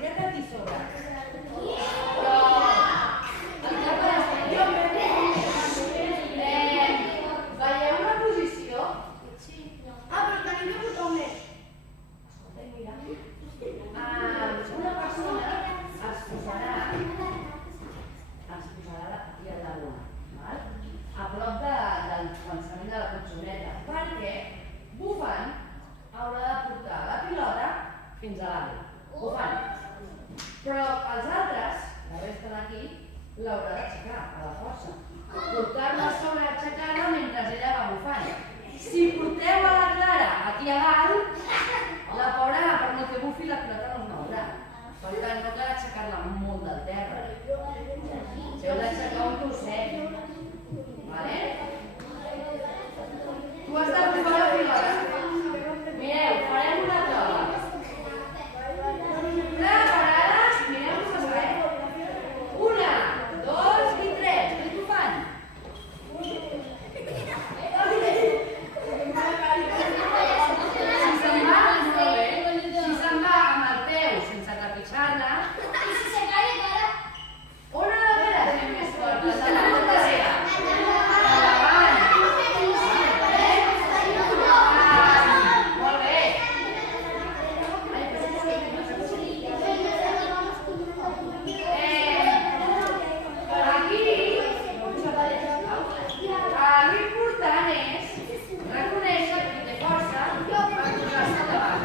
Tira't aquí sobre. Veieu una posició? Ah, però tenim de botó més. Escolta, mira. Una persona es posarà aquí al damunt, a prop del començament de la cotxoneta, perquè bufant haurà de portar la pilota fins a l'àmbit. Bufant. Però els altres, la resta d'aquí, l'haurà d'aixecar a la força. Portar-la sobre aixecada mentre ella va bufant. Si porteu a la Clara aquí a dalt, la pobra, per molt que bufi, la pilota no es mourà. Per tant, no cal aixecar-la molt del terra. Heu d'aixecar un trosset. Vale? Tu has de bufar la pilota. Mireu, farem una prova. Preparades? Mireu com es fa. 1, 2 i 3. Estic bufant. Si se'n va amb el peu sense trepitjar-la, on ha d'haver la gent més forta? Endavant o darrere? Endavant. Molt bé. L'important és reconèixer que té força per posar-se endavant.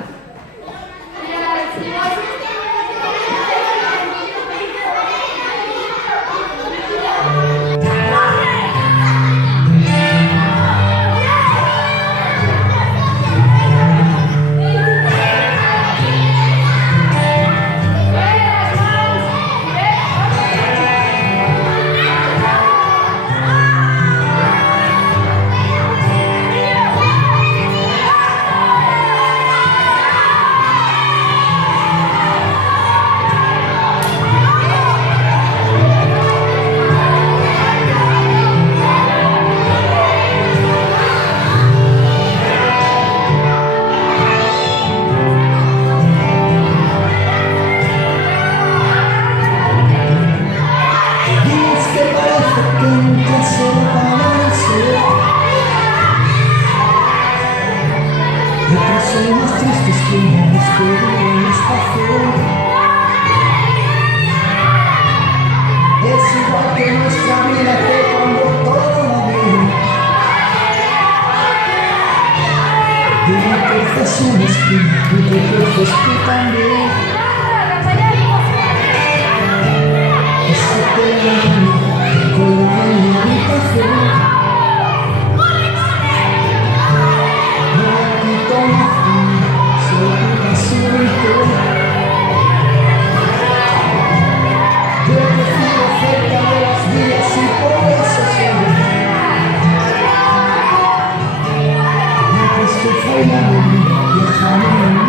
Déjame